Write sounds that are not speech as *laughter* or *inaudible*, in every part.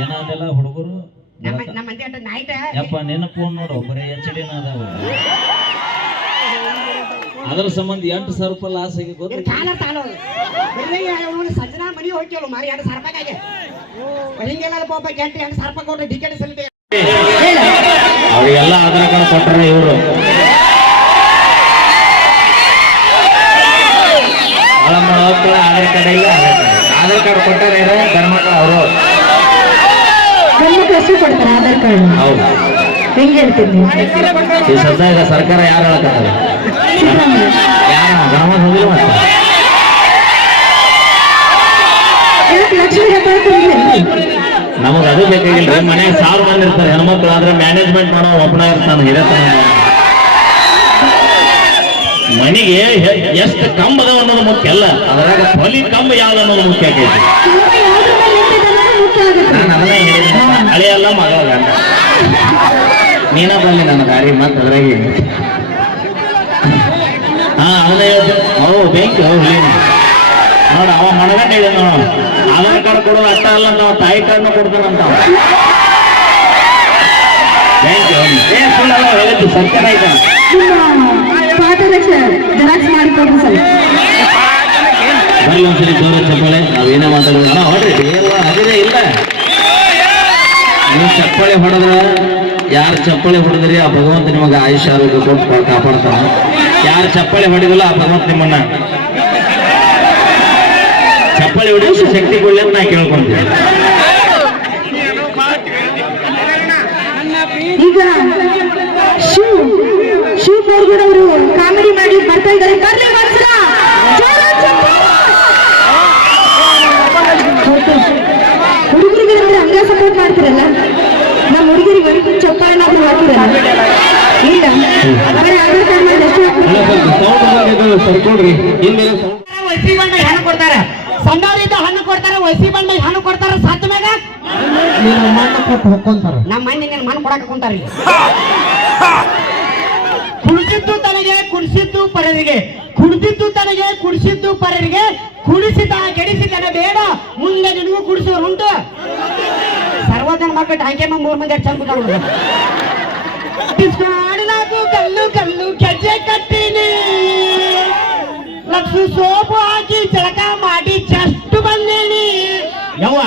ಏನಾದೆಲ್ಲ ಹುಡುಗರು? ನಮ್ಮ ನಮ್ಮ ಮಂದಿ ಅಟ್ಟ ನೈಟ್ ಯಪ್ಪ ನಿನ್ನ ಫೋನ್ ನೋಡು ಬರೀ ಎಚ್ ಡಿನ ಅದಾವ. ಅದ್ರ ಸಂಬಂಧ ಎಂಟು ಸಾವಿರ ರೂಪಾಯಿ ಲಾಸ್ ಆಗಿ ಗೊತ್ತ ಕಾಲ ತಾಳು ಸಜ್ಜನ ಮನಿ ಮಾರಿ ಎರಡು ಸಾವಿರ ರೂಪಾಯಿ ಹಿಂಗೆಲ್ಲ ಒಬ್ಬ ಗಂಟೆ ಎರಡು ಸಾವಿರ ರೂಪಾಯಿ ಕೊಟ್ಟರೆ ಟಿಕೆಟ್ ಆಧಾರ್ ಕಾರ್ಡ್ ಕೊಟ್ಟರೆ ಇವರು. ಆಧಾರ್ ಕಾರ್ಡ್ ಇಲ್ಲ. ಆಧಾರ್ ಕಾರ್ಡ್ ಕೊಟ್ಟರೆ ಗಂಡ್ಮಕ್ಳು ಅವರು. ಗಂಡು ಹೆಸರು ಕೊಡ್ತಾರೆ ಆಧಾರ್ ಕಾರ್ಡ್ ಹೌದು. ಹೆಂಗ್ ಹೇಳ್ತೀನಿ ಈ ಸದ್ಯ ಈಗ ಸರ್ಕಾರ ಯಾರು ಹೇಳ್ತಾರೆ ಸಿದ್ದರಾಮಯ್ಯ ಯಾರ? ಗ್ರಾಮ ಹೋಗಿಲ್ಲ ಮತ್ತೆ? ನಮಗ್ ಅದು ಬೇಕಾಗಿಲ್ಲ ಮನ್ಯಾಗ ಸಾವಿರ ಮಂದಿ ಇರ್ತಾರೆ ಹೆಣ್ಮಕ್ಳು ಆದ್ರೆ ಮ್ಯಾನೇಜ್ಮೆಂಟ್ ಮಾಡೋ ಒಬ್ಬನ ಇರ್ತಾನೆ ಹಿರಿಯತನ ಮನಿಗೆ ಎಷ್ಟು ಕಂಬ ಅದಾವ ಅನ್ನೋದು ಮುಖ್ಯ ಅಲ್ಲ. ಅದ್ರಾಗ ತೊಲಿ ಕಂಬ ಯಾವ್ದು ಅನ್ನೋದು ಮುಖ್ಯ ಆಗೈತಿ ನಾನು ಅದನ್ನ ಹೇಳಿದ ಹಳೆಯಲ್ಲ ಮಗಳ ಗಂಡ ನೀನ ಬಲ್ಲಿ ನನ್ನ ದಾರಿ ಮತ್ತೆ ಅದ್ರಾಗೆ. ಹಾ ಅವನ ಓ ಬೆಂಕಿ ಹೋಗ್ಲಿ ನೋಡ, ಅವ ಮನಗಂಡ ಇದೆ ನೋಡು. ಆಧಾರ್ ಕಾರ್ಡ್ ಕೊಡೋದು ಅಷ್ಟ ಅಲ್ಲ ಅವ ತಾಯಿ ಕಾರ್ಡ್ನ ಕೊಡ್ತಾನಂತ ಅವ. ಬೆಂಕಿ ಸುಳ್ಳಲ್ಲ ಹೇಳಿದ್ದು ಸತ್ಯನ ಸರ್ ಬರ್ಲಿ ಒಂದ್ಸರಿ ಜೋರ ಚಪ್ಪಾಳೆ. ನಾವೇನೇ ಮಾತಾಡೋದು ಅಣ್ಣ, ಹೊಡ್ರಿ ಎಲ್ಲ ಅದೇ ಇಲ್ಲ. ನೀವು ಚಪ್ಪಾಳೆ ಹೊಡೆದ್ರ, ಯಾರು ಚಪ್ಪಾಳೆ ಹೊಡೆದ್ರಿ, ಆ ಭಗವಂತ ನಿಮಗೆ ಆಯುಷ್ಯ ಆರೋಗ್ಯ ಕೊಟ್ಟು ಕಾಪಾಡ್ತಾನ. ಯಾರು ಚಪ್ಪಾಳೆ ಹೊಡಿದಿಲ್ಲ, ಆ ಭಗವಂತ ನಿಮ್ಮನ್ನ ಚಪ್ಪಾಳೆ ಹೊಡಿಯೋದು ಶಕ್ತಿ ಕೊಡ್ಲಿ ಅಂತ ನಾ ಕೇಳ್ಕೊಂತೀನಿ. ಈಗ ಶಿವ್ ಶಿವ್ ಬೋರ್ಗಡ್ ಅವರು ಕಾಮಿಡಿ ಮಾಡಿ ಬರ್ತಾ ಇದ್ದಾರೆ ಬರ್ಲಿ ಒಂದ್ಸಲ ಜೋರಾಗಿ ಚಪ್ಪಾಳೆ. ಹೌದು. ಹುಡುಗರಿಗೆ ಅಂದ್ರೆ ಮಾಡ್ತಿರಲ್ಲ ನಮ್ಮ ಹುಡುಗರಿಗೆ ಚಪ್ಪಾಳೆನಾದ್ರೂ ಹಾಕಿರಲ್ಲ? ಇಲ್ಲ. ಬರೀ ಆಧಾರ್ ಕಾರ್ಡ್ ಸರ್ಕೊಳ್ರಿ. ಹಿಂದೆ ವಸಿ ಬಂದ ಹಣ್ಣು ಕೊಡ್ತಾರ. ಸಣ್ಣವರಿದ್ದ ಹಣ್ಣು ಕೊಡ್ತಾರೆ ವಸಿ ಬಂದ ಹಣ್ಣು ಕೊಡ್ತಾರೆ ಸತ್ತ ಮ್ಯಾಗ ನಮ್ಮ ಮನೆ ನಿನ್ನ ಮಣ್ಣು ಕೊಡಕ ಕುಂತಾರ ಕುಡಿಸಿದ್ದು ತನಗೆ ಕುಡಿಸಿದ್ದು ಪರರಿಗೆ. ಕುಡಿದಿದ್ದು ತನಗೆ ಕುಡಿಸಿದ್ದು ಪರರಿಗೆ. ಕುಡಿಸಿದ ಗೆಡಿಸಿದನ ಬೇಡ. ಮುಂದೆ ನಿನಗೂ ಕುಡಿಸೋರು ಉಂಟು. ಸರ್ವಜನ ಮಕ್ಕಳು ಟಾಂಕೆಮ್ಮ ಮೂರ್ ಮಂದಿ ಚಂದ ಕೂತ್ಕೊಂಡು ನಾಕು ಕಲ್ಲು ಕಲ್ಲು ಕೆಜ್ಜೆ ಕಟ್ಟಿನಿ ಲಕ್ಷ ಸೋಪು ಹಾಕಿ ಜಳಕ ಮಾಡಿ ಜಸ್ಟ್ ಬಂದೇನಿ ಯವ್ವ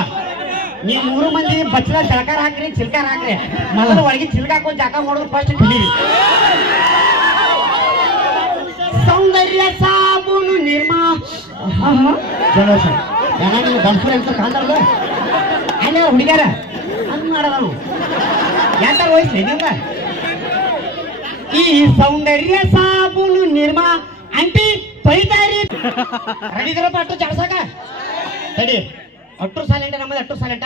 ನೀವು ಮೂರು ಮಂದಿ ಬಚ್ಚಲ ಜಳಕಾರ ಹಾಕ್ರಿ ಚಿಲ್ಕಾರ ಹಾಕ್ರಿ ಮೊದಲು ಒಳಗೆ ಚಿಲ್ಕ ಹಾಕೊಂಡು ಜಾಕ ಮಾಡೋದು ಫಸ್ಟ್ ಕಲೀರಿ ಸೌಂದರ್ಯ ಸಾಬೂನು ನಿರ್ಮಾ ಚಲೋ ಸರ್ ಜನ ನೀವು ಗಂಡಸರು ಅಂತ ಕಾಂತಾರಲ್ಲ ಅಲ್ಲೇ, ಹುಡುಗ್ಯಾರ. ಹಂಗ್ ಮಾಡದನು ಯಾಕ ವಯಸ್ಸು? ನಿಮ್ಗ? ಈ ಸೌಂದರ್ಯ ಸಾಬೂನು ನಿರ್ಮಾ. ಅಂಟಿ ತೊಳಿತಾರಿ ರೆಡಿದ್ರಪ್ಪ ಅಟ್ಟು ಚಡ್ಸಾಕ? ತಡಿ. ಅಟ್ಟು ಸಾಲೆಂಟ ನಮ್ಮದು ಅಟ್ಟು ಸಾಲೆಂಟ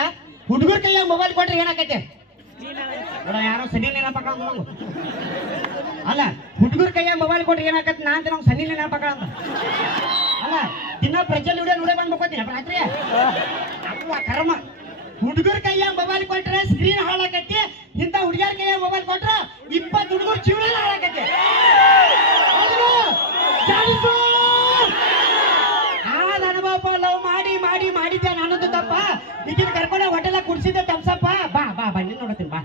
ಹುಡುಗರ ಕೈಯಾಗ ಮೊಬೈಲ್ ಕೊಟ್ರೆ ಏನಾಕೈತೆ? ಯಾರೋ ಸನಿ ನೆನಪಕ್ಕ ಅಲ್ಲ, ಹುಡುಗರ ಕೈಯಾಗ ಮೊಬೈಲ್ ಕೊಟ್ರೆ ಏನಾಕತ್ತೆ ನಾ ಅಂತ ನಾವು ಸನಿ ನೆನಪಕ್ಕ ಅಂತ ಅಲ್ಲ, ದಿನ ಪ್ರಜ್ವಲ್ ವಿಡಿಯೋ ನೋಡೇ ಬಂದ್ ಮಕ್ಕೋತೀನಿ ರಾತ್ರಿ. ಅಪ್ಪ, ಕರ್ಮ. ಹುಡುಗರ ಕೈಯಾಗ ಮೊಬೈಲ್ ಕೊಟ್ರೆ ಸ್ಕ್ರೀನ್ ಹಾಳಾಕತಿ ಇಂತ ಹುಡುಗರ ಕೈಯಾಗ ಮೊಬೈಲ್ ಕೊಟ್ರ ಇಪ್ಪತ್ತು ಹುಡುಗರು ಜೀವನ ಹಾಳಾಕೈತಿ! ಆದ ಅನುಭವ ಲವ್ ಮಾಡಿ ಮಾಡಿ ಮಾಡಿದ್ದೆ ನನ್ನದು ತಪ್ಪ. ಈಗಿನ ಕರ್ಕೊಂಡ ಹೋಟೆಲ್ ಕುಡ್ಸಿದ್ದೆ ತಮ್ಸಪ್ಪ ಬಾ ಬಾ ಬನ್ನಿ ನೋಡ್ತೀನಿ ಬಾ.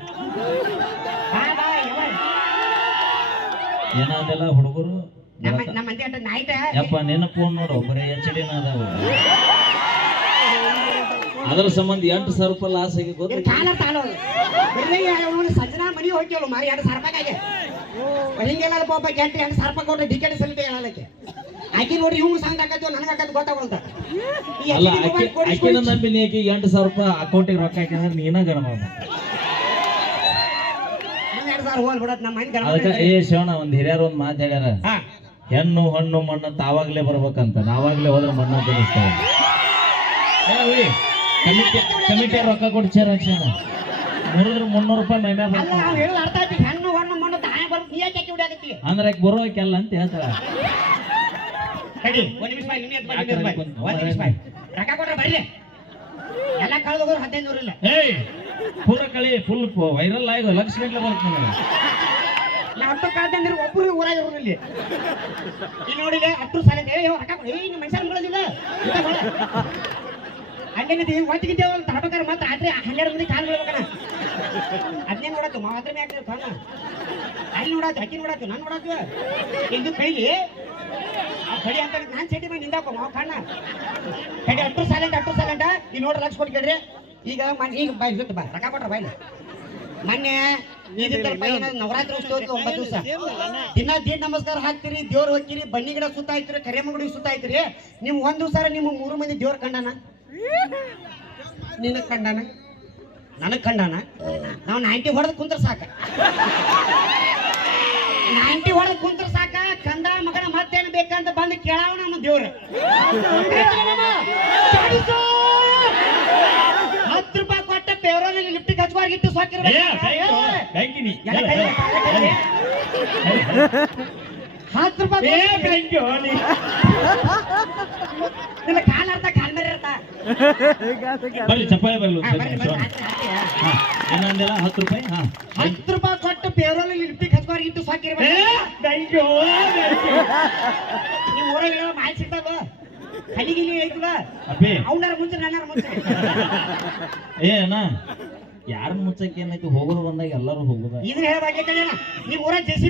ಬಾ ಬಾ ಯವ್ವ. ಏನಾದೆಲ್ಲ ಹುಡುಗರು? ನಮ್ಮ ನಮ್ಮ ಮಂದಿ ಅಟ್ಟ ನೈಟ್ ಯಪ್ಪ ಫೋನ್ ನೋಡು ಬರೀ ಎಚ್ ಡಿನ ಅದಾವ. ಅದ್ರ ಸಂಬಂಧ ಎಂಟು ಸಾವಿರ ರೂಪಾಯಿ ಲಾಸ್ ಆಗಿ ಗೊತ್ತ ಕಾಲ ತಾಳು. ಸಜ್ಜನ ಮನಿ ಹೋಗ್ತೀವಲ್ಲ ಮಾರಿ ಎರಡು ಸಾವಿರ ರೂಪಾಯಿ ಹಿಂಗೆಲ್ಲ ಒಬ್ಬ ಎಂಟು ಎರಡು ಸಾವಿರ ರೂಪಾಯಿ ಕೊಟ್ಟರೆ ಟಿಕೆಟ್ ಸಲ್ಲಿದೆ ಹೇಳಕ್ಕೆ ಆಕಿ ನೋಡಿ ಇವ್ನು ಸಂಘ ಹಾಕತ್ತೀವ ನನಗೆ ಹಾಕತ್ ಅಲ್ಲ ಆಕಿಗೆ ಆಕೆ ಆಕಿನ ಎಂಟು ಸಾವಿರ ರೂಪಾಯಿ ಅಕೌಂಟಿಗೆ ರೊಕ್ಕ ಹಾಕಿದ್ರೆ ನೀನ ಗಣಮ ಅದಕ್ಕೆ ಏ ಶಿವಣ್ಣ ಒಂದ್ ಹಿರಿಯರು ಒಂದ್ ಮಾತು ಹೇಳ್ಯಾರ. ಹೆಣ್ಣು ಹಣ್ಣು ಮಣ್ಣು ತಾವಾಗ್ಲೇ ಬರ್ಬೇಕಂತ. ನಾವಾಗ್ಲೇ ಹೋದ್ರೆ ಮಣ್ಣು ತಿಳಿಸ್ತಾವ ಕಮಿಟಿ ಕಮಿಟಿ ರೊಕ್ಕ ಕೊಟ್ಟು ಚೇರ್ ಹಾಕ್ಸ್ಯಾನ ಮುರಿದ್ರೆ ಮುನ್ನೂರು ರೂಪಾಯಿ ಮೈಮ್ಯಾಗ ನಾವು ಅರ್ಥ ಆಯ್ತು. ಹೆಣ್ಣು ಹಣ್ಣು ಮಣ್ಣು ಬರುತ್ತೆ ನೀ ಯಾಕೆ ಅಂದ್ರೆ ಆಕೆ ಬರೋಕೆಲ್ಲ ಅಂತ ಹೇಳ್ತಾರೆ ಒಂದ್ ನಿಮಿಷ ಬಾಯ್ ನಿನ್ನೆ ಒಂದ್ ನಿಮಿಷ ಬಾಯ್. ಒಂದ್ ನಿಮಿಷ ಬಾಯ್. ರೊಕ್ಕ ಕೊಟ್ರೆ ಬರ್ಲಿ ಎಲ್ಲ ಕಳೆದು ಹೋಗೋರು ಹದಿನೈದು ನೂರು ಇಲ್ಲ. ಏಯ್ ಪೂರ ಕಳಿ ಫುಲ್ ವೈರಲ್ ಆಗಿ ಲಕ್ಷ ಗಂಟ್ಲೆ ಬರುತ್ತೆ ನನಗೆ. ನಾ ಅಟ್ಟು ಒಬ್ಬರು ಊರಾಗ ಇರೋರು ಇಲ್ಲಿ. ಇಲ್ಲಿ ನೋಡಿಲೆ ಅಟ್ಟು ಸಾಲ ಏ ರೊಕ್ಕ. ಏ ನಿಮ್ಮ ಹಂಗೇನಿದೆ ಒಟ್ಟಿಗಿದ್ದೇವ ಅಂತ ತಡ್ಬೇಕಾರ ಮತ್ತೆ ಆದ್ರೆ ಹನ್ನೆರಡು ಮಂದಿ ಕಾಲು ಬೀಳ್ಬೇಕನ ಅದನ್ನೇ ನೋಡತ್ತು ಮಾತ್ರ ಮ್ಯಾಕ ಕಣ್ಣ ಅಲ್ಲಿ ನೋಡಾತು ಅಕ್ಕಿ ನೋಡಾತು ನಾನು ನೋಡಾತು ಇದು ಕೈಲಿ ಆ ಕಡಿ ಅಂತ ನಾನು ಚಟಿ ಮಾಡಿ ನಿಂದಾಕ, ಮಾವ ಕಣ್ಣ. ಕಡಿ ಅಟ್ಟು ಸಾಲೆಂಟ್ ಅಟ್ಟು ಸಾಲೆಂಟ ಈ ನೋಡ್ರಿ ಲಕ್ಷ ಕೊಟ್ಟು ಕೇಳ್ರಿ. ಈಗ ಮನ್, ಈಗ ಬಾಯ್ ಜೊತೆ ಬಾ, ರೊಕ್ಕ ಕೊಟ್ರ ಬಾಯ್ಲಿ ಮೊನ್ನೆ ನವರಾತ್ರಿ ಉತ್ಸವ ಇತ್ತು ಒಂಬತ್ತು ದಿವಸ. ದಿನ ದೀಡ್ ನಮಸ್ಕಾರ ಹಾಕ್ತಿರಿ, ದೇವ್ರ ಹೋಗ್ತೀರಿ, ಬನ್ನಿ ಗಿಡ ಸುತ್ತ ಆಯ್ತಿರಿ ಕರೆ ಮಗುಡಿ ಸುತ್ತ ಆಯ್ತಿರಿ ನಿಮ್ ಒಂದ್ ದಿವಸ ನಿಮ್ಮ ಮೂರು ಮಂದಿ ದೇವ್ರ ಕಂಡಾನ ನಿನಗ್ ಕಂಡಾನ ನನಗ್ ಕಂಡಾನ ನಾವು ನೈಂಟಿ ಹೊಡೆದ್ ಕುಂತ್ರ ಸಾಕ. ನೈಂಟಿ ಹೊಡೆದ್ ಕುಂತ್ರ ಸಾಕ ಕಂದ ಮಗನ ಮತ್ತೇನು ಬೇಕಂತ ಬಂದು ಕೇಳಾವ ನಮ್ಮ ದೇವ್ರ. ಹತ್ತು ರೂಪಾಯಿ ಕೊಟ್ಟ ಪೇವ್ರಲ್ಲಿ ಲಿಫ್ಟ್ ಕಚ್ವಾರ್ಗಿಟ್ಟು ಇಟ್ಟು ಸಾಕಿರ್ಬೇಕು. ಹತ್ತು ರೂಪಾಯಿ ನಿನ್ನ ಕಾಲ್ ಅರ್ಥ *laughs* ಬರ್ಲಿ ಚಪ್ಪಾಳೆ ಬರ್ಲಿ ಇನ್ನೊಂದೆಲ್ಲ ಒಂದ್ ಏನಂದಿಲ್ಲ ಹತ್ತು ರೂಪಾಯಿ? ಹಾ ಹತ್ತು ರೂಪಾಯಿ ಕೊಟ್ಟು ಪೇರೋಲ್ ಲಿಫ್ಟ್ ಕಚ್ವಾರ್ಗಿಟ್ಟು ಇಟ್ಟು ಸಾಕಿರ್ಬೇಕು. ನೀವು ಊರಲ್ಲಿ ಐತದ ಅವನಾರ ಮುಂಚೆ ನನ್ನಾರ ಮುಂಚೆ. ಏ ಅಣ್ಣ ಯಾರು ಮುಚ್ಚಕ್ಕೆ ಏನಾಯ್ತು? ಹೋಗೋದು ಬಂದಾಗ ಎಲ್ಲರೂ ಹೋಗುದ? ಹೇಳಬಾರ್ದು ಕಣ್ಣ ನೀವು ಊರ ಜೆಸಿ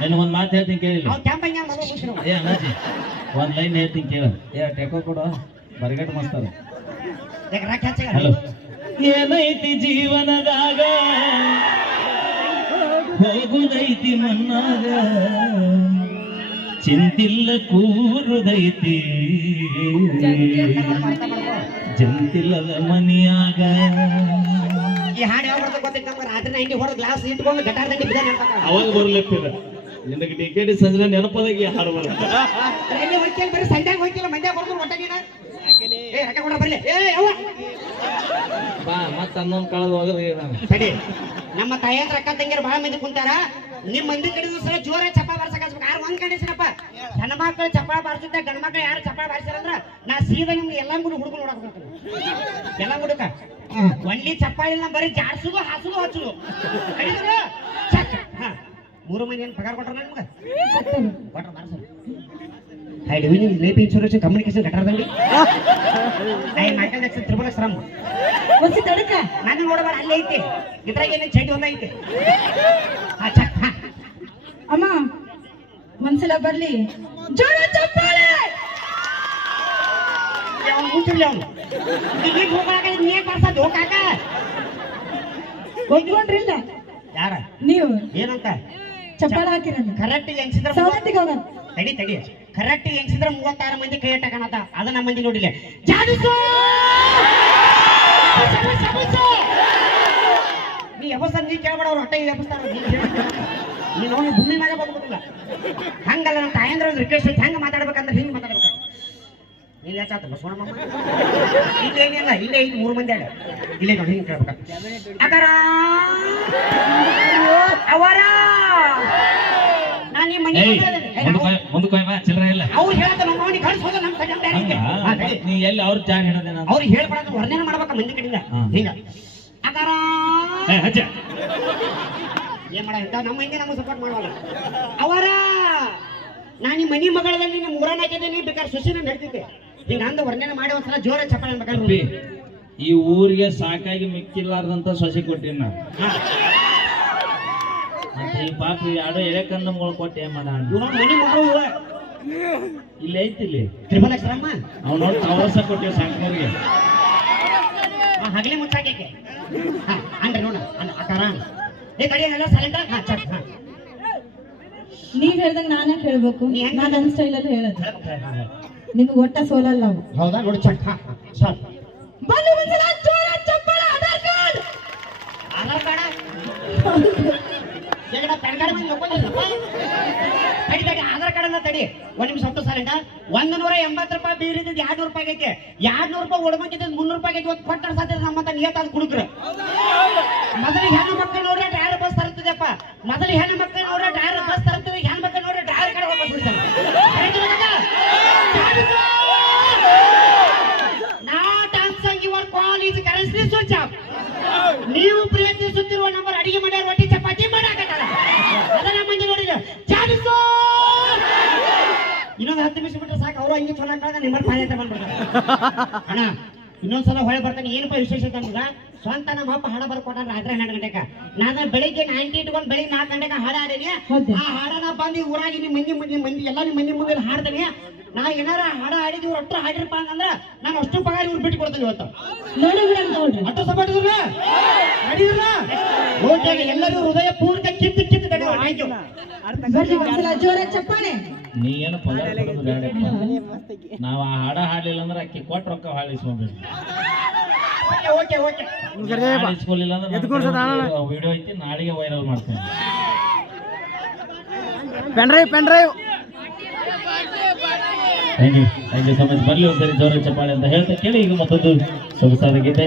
ನಾನು ಒಂದು ಮಾತು ಹೇಳ್ತೀನಿ ಕೇಳಿ ಅವ್ನು ಕ್ಯಾಂಪ್ ಹಂಗ ಮಗ ಮುಗಿಸ್ರು ಏ ಅಣ್ಣಾಜಿ ಒಂದ್ ಲೈನ್ ಹೇಳ್ತೀನಿ ಕೇಳ. ಏ ಟೆಕೋ ಕೊಡು. ಬರಿಗಟ್ಟು ಮಸ್ತಾರ. ಹೆಚ್ಚಾಗ ಹಲೋ. ಏನೈತಿ ಜೀವನದಾಗ? ಹೋಗುದೈತಿ ಮನ್ನಾಗ. ಚಿಂತಿಲ್ಲ ಕೂರುದೈತಿ. ಜಂತಿಲ್ಲದ ಮನಿಯಾಗ. ಈ ಹಾಡು ಯಾವ ಬರ್ತದೆ ಗೊತ್ತಿಲ್ಲ ನಮ್ಗೆ ರಾತ್ರಿ ನೈಂಟಿ ಹೊಡೆದು ಗ್ಲಾಸ್ ಇಟ್ಕೊಂಡು ಗಟಾರ ದಂಡಿ ಬಿದ್ದಾನೆ ಅಂತ ಅವಾಗ ಬರ್ಲಿಪ್ಪಿದ ನಿನಗೆ ಡಿ ಕೆ ಡಿ ಸಂಜೆ ನೆನಪದಾಗ ಈ ಹಾಡು ಬರುತ್ತೆ. ಎಲ್ಲಿ ಹೋಗ್ತಿಲ್ಲ ಬರೀ ಸಂಡ್ಯಾಗ ಹೋಗ್ತಿಲ್ಲ ಮಂಡ್ಯಾಗ ಬರ್ದು ಒಟ್ಟ ನೀನ? ಏ ರೊಕ್ಕ ಕೊಡ ಬರ್ಲಿ. ಏ ಯವ್ವ ಬಾ ಮತ್ತೆ ಹನ್ನೊಂದು ಕಳೆದು ಹೋದ್ರೆ ತಡಿ. ನಮ್ಮ ತಾಯಂದ್ರ ಅಕ್ಕ ತಂಗಿರು ಬಹಳ ಮಂದಿ ಕುಂತಾರ. ನಿಮ್ ಮಂದಿ ಕಡೆ ಸರ ಜೋರ ಚಪ್ಪ ಬಾರ್ಸಕ್ ಹಚ್ಬೇಕು. ಯಾರು ಒಂದ್ ಸರಪ್ಪ ಹೆಣ್ಣು ಮಕ್ಕಳು ಚಪ್ಪ ಬಾರ್ಸುತ್ತೆ ಗಂಡ ಮಕ್ಕಳು ಯಾರು ಚಪ್ಪ ಬಾರಿಸ್ಯಾರ ಅಂದ್ರ ನಾ ಸೀದಾ ನಿಮ್ಗೆ ಎಲ್ಲಾ ಗುಡು ಹುಡುಗ ನೋಡಕ್ ಬರ್ತೀನಿ. ಎಲ್ಲಾ ಹುಡುಕ ಒಂದಿ ಚಪ್ಪಾಳ ಇಲ್ಲ ಬರೀ ಜಾರ್ಸುದು ಹಾಸುದು ಹಚ್ಚುದು ಕಡಿದ್ರು ಚಕ್ ಹಾ. ಮೂರು ಮಂದಿ ಏನ್ ಪಗಾರ ಕೊಟ್ರ ನಿಮ್ಗೆ? ಕೊಟ್ರ ಬಾರಿಸ್. ಲೈಫ್ ಇನ್ಶೂರೆನ್ಸ್ ಕಮ್ಯುನಿಕೇಶನ್ ಗಟಾರದಲ್ಲಿ ಐ ಮೈಕಲ್ ಜಾಕ್ಸನ್ ತ್ರಿಬಲ್ ಶ್ರಮ್. ಒಂದು ತಡಕ. ನಾನು ನೋಡಬೇಡ ಅಲ್ಲಿ ಐತಿ. ಇದ್ರಾಗ ಏನೇ ಚೈಟ್ ಒಂದ ಐತಿ. ಹಾ ಚಕ್ ಅಮ್ಮ ಒಂದ್ಸಲ ಬರ್ಲಿ. ಜೋರ ಚಪ್ಪಾಳೆ! ಅವ್ನು ಮುಂಚಿರ್ಲಿ ಅವನು? ಇಲ್ಲಿ ಹೋಗಾಕ ನೀ ಮಾಡ್ಸದ್ ಹೋಗಾಕ ಒಪ್ಕೊಂಡ್ರಿಲ್ಲ. ಯಾರ? ನೀವು. ಏನಂತ? ಚಪ್ಪಾಳೆ ಹಾಕಿರಲ್ಲ ಕರೆಕ್ಟ್ ಎನ್ಸಿದ್ರ ಸವಲತ್ತಿಗೆ ಹೋಗೋಣ ತಡಿ ತಡಿ. ಕರೆಕ್ಟ್ ಎನ್ಸಿದ್ರೆ ಮೂವತ್ತಾರು ಮಂದಿ ಕೈ ಇಟ್ಟಕಣತ ಅದ ನಮ್ಮ ಮಂದಿ ನೋಡಿಲ್ಲ. ಜಾಡಿಸು ನೀ ಯಾವ ಸಂಜೆ ಕೇಳ್ಬೇಡ ಅವ್ರು ಹೊಟ್ಟೆ ಎಬ್ಬಿಸ್ತಾರ ನೀನು ಭೂಮಿ ಮ್ಯಾಗ ಬಂದ್ಬಿಟ್ಟಿಲ್ಲ. ಹಂಗಲ್ಲ ನಮ್ಮ ತಾಯಂದ್ರ ಒಂದು ರಿಕ್ವೆಸ್ಟ್ ಐತಿ ಹೆಂಗ ಮಾತಾಡ್ಬೇಕಂದ್ರೆ ಹಿಂಗ್ ಮಾತಾಡ್ಬೇಕು. ಇಲ್ಲಿ ಏನಿಲ್ಲ ಇಲ್ಲೇ ಐದು ಮೂರು ಮಂದಿ ಅಲ್ಲ ಇಲ್ಲೇ ನೋಡಿ ಹಿಂಗ್ ಕೇಳ್ಬೇಕ. ಅವರ! ನಾನು ನಿಮ್ಮ ಮನೆ ಬಾ ಚಿಲ್ಲರೆ ಇಲ್ಲ. ಅವ್ರು ಹೇಳ್ತಾರೆ ನಮ್ಮ ಅವನಿಗೆ ಕಳ್ಸೋದ ನಮ್ಮ ಕಡೆ ಬೇರೆ ಐತೆ. ಹಾ, ತಡಿ. ನೀ ಎಲ್ಲಿ ಅವ್ರ ಜಾಗ ಅವ್ರಿಗೆ ಹೇಳ್ಬಾರ್ದು ವರ್ಣನೆ ಮಾಡ್ಬೇಕ ಮಂದಿ ಕಡೆಯಿಂದ. ಹಾ. ಹಿಂಗ. ಅಕಾರ ಏ ಹಚ್ಚ ಏನ್ ಮಾಡ ಇಂಥ ನಮ್ಮ ಹಿಂದೆ ನಮಗೆ ಸಪೋರ್ಟ್ ಮಾಡಲ್ಲ ಅವರ ನಾನು ನಿಮ್ಮ ಮನಿ ಮಗಳಲ್ಲಿ ನಿಮ್ಮ ಊರನ್ನ ಹಾಕಿದ್ದೀನಿ ಬೇಕಾದ್ರೆ ಸುಶೀನ ನಡ್ತಿದ್ದೆ. ಹಿಂಗ ಅಂದ ವರ್ಣನೆ ಮಾಡಿ ಒಂದ್ಸಲ ಜೋರ ಚಪ್ಪಾಳೆ ಅಪ್ಪಿ, ಬೇಕಾದ್ರೆ ಈ ಊರಿಗೆ ಸಾಕಾಗಿ ಮಿಕ್ಕಿಲ್ಲಾರ್ದಂತ ಸೊಸೆ ಕೊಟ್ಟಿನ ನಾ. ಮತ್ತೆ ಈ ಪಾಪ ಯಾರೋ ಎಳೆ ಕಂದಮ್ಗಳು ಕೊಟ್ಟು ಏನ್ ಮಾಡ ಇಲ್ಲಿ ಐತಿ ಇಲ್ಲಿ ತ್ರಿಬಲ ಶ್ರಮ ನಾವು ನೋಡಿ ತವಸ ಕೊಟ್ಟಿವಿ ಸಾಕ್ನವ್ರಿಗೆ ಹಗಲಿ ಮುಚ್ಚಾಕೆ. ಅಂದ್ರೆ ನೋಡ ಅಲ್ಲ ಅಕಾರ ಏ ಕಡಿ ಎಲ್ಲ ಸೈಲೆಂಟ್ ಹಾ ಚಟ್ ಹಾ. ನೀವ್ ಹೇಳ್ದಂಗ ನಾನೇ ಹೇಳ್ಬೇಕು ನಾನು ನನ್ ಸ್ಟೈಲಲ್ಲಿ ಹೇಳೋದು. ನಿಮ್ಗೆ ಒಟ್ಟ ಸೋಲಲ್ಲ ನಾವು ಹೌದಾ? ನೋಡಿ ಚಟ್ ಹಾ ಬನ್ನಿ ಒಂದ್ಸಲ ಜೋರ ಚಪ್ಪಾಳೆ Aadhaar card. Aadhaar card? PAN card ಬಂದು ನೋಡ್ಕೊಂಡಿಲ್ಲಪ್ಪ ತಡಿ ತಡಿ, ಆಧಾರ್ ಕಾರ್ಡ್ ಅಂತ ತಡಿ. ಒಂದ್ ನಿಮಿಷ ಹತ್ತು ಸಾಲಿಂದ ಒಂದ್ ನೂರ ಎಂಬತ್ತು ರೂಪಾಯಿ ಬೀರ್ ಇದ್ದಿದ್ದು ಎರಡ್ ನೂರು ರೂಪಾಯಿ ಆಗೈತೆ. ಎರಡ್ ನೂರು ರೂಪಾಯಿ ಒಡಮಂಕಿದ್ದು ಮುನ್ನೂರು ರೂಪಾಯಿ ಆಗೈತೆ. ಒಂದು ಕೊಟ್ಟರೆ ಸಾಧ್ಯ ನಮ್ಮಂತ ನಿಯತ್ತಾದ ಹುಡುಗ್ರು. ಮೊದಲಿಗೆ ಹೆಣ್ಣು ಮಕ್ಕಳು ನೋಡ್ರೆ ಡ್ರೈವರ್ ಬಸ್ ತರುತ್ತದೆಪ್ಪ ಮೊದಲ ಹೆಣ್ಣು ಮಕ್ಕಳು ನೋಡ್ರೆ ಡ್ರೈವರ್ ಬಸ್ ತರುತ್ತದೆ ಹೆಣ್ಣು ಮಕ್ಕಳು ನೋಡ್ರೆ ಡ್ರೈವರ್ ಕಡೆ ವಾಪಸ್ ಬಿಡ್ತಾನೆ not answering your call is currently switch off ನೀವು ಪ್ರಯತ್ನಿಸುತ್ತಿರುವ ನಂಬರ್ ಅಡಿಗೆ ಮಾಡ್ಯಾರ ರೊಟ್ಟಿ ಚಪಾತಿ ಮಾಡಾಕತ್ತಾರ ಅದನ್ನ ಮಂದಿ ನೋಡಿಲ್ಲ ಚಾಲಿಸು ಇನ್ನೊಂದು ಹತ್ತು ನಿಮಿಷ ಬಿಟ್ಟರೆ ಸಾಕು ಅವರು ಹಂಗೆ ಚೊಲೋ ಕಳೆದ ನಿಮ್ಮರ್ ಪಾದಯಾತ್ರೆ ಬಂದ್ಬಿಡ್ತಾರೆ. ಅಣ್ಣ ಇನ್ನೊಂದ್ಸಲ ಹೊಳೆ ಬರ್ತಾನೆ ಏನಪ್ಪ ವಿಶೇಷತೆ ನಮ್ಗ ಸ್ವಂತ ನಮ್ಮ ಅಪ್ಪ ಹಾಡ ಬರ್ಕೊಟ್ಟಾರ ರಾತ್ರಿ ಹನ್ನೆರಡು ಗಂಟೆಕ. ನಾನು ಬೆಳಿಗ್ಗೆ ನೈಂಟಿ ಇಟ್ಕೊಂಡು ಬೆಳಿಗ್ಗೆ ನಾಲ್ಕು ಗಂಟೆಗೆ ಹಾಡ ಹಾಡೀನಿ ಆ ಹಾಡನ ಬಂದು ಊರಾಗಿ ನಿಮ್ಮ ಮಂದಿ ಮಂದಿ ಮಂದಿ ಎಲ್ಲ ನಿಮ್ಮ ಮಂದಿ ಮುಂದೆ ಹಾಡ್ತೀನಿ. ನಾ ಏನಾರ ಹಾಡ ಹಾಡಿದ್ ಇವ್ರು ಅಷ್ಟು ಹಾಡಿರಪ್ಪ ಅಂತಂದ್ರ ನಾನು ಅಷ್ಟು ಪಗಾರ ಇವ್ರು ಬಿಟ್ಟು ಕೊಡ್ತೀನಿ ಇವತ್ತು. ಅಷ್ಟು ನಡೀರಲ್ಲ ಎಲ್ಲರೂ ಹೃದಯ ಪೂರ್ತ ಕಿತ್ತು ಕಿತ್ತು ತೆಗೆದು ಥ್ಯಾಂಕ್ ಯು ಬರ್ರಿ ಜೋರ ಚಪ್ಪಾಳೆ. ನೀ ಏನು ಪಗಾರ ಕೊಡೋದು ಬೇಡಪ್ಪ. ನಾವು ಆ ಹಾಡ ಹಾಡ್ಲಿಲ್ಲ ಅಂದ್ರೆ ಅಕ್ಕಿ ಕೊಟ್ಟು ರೊಕ್ಕ ಹಾಳಿಸ್ಕೊಂಡ್ಬಿಡಿ ಓಕೆ ಓಕೆ ಓಕೆ. ಹಾಳಿಸ್ಕೊಲಿಲ್ಲ ಅಂದ್ರೆ ವಿಡಿಯೋ ಐತಿ ನಾಳೆಗೆ ವೈರಲ್ ಮಾಡ್ತೀನಿ. Pen drive pen drive thank you thank you so much ಬರಲಿ ಒಂದ್ಸರಿ ಜೋರ ಚಪ್ಪಾಳೆ ಅಂತ ಹೇಳ್ತಾ ಕೇಳಿ ಈಗ ಮತ್ತೊಂದು ಸೊಗಸಾದ ಗೀತೆ.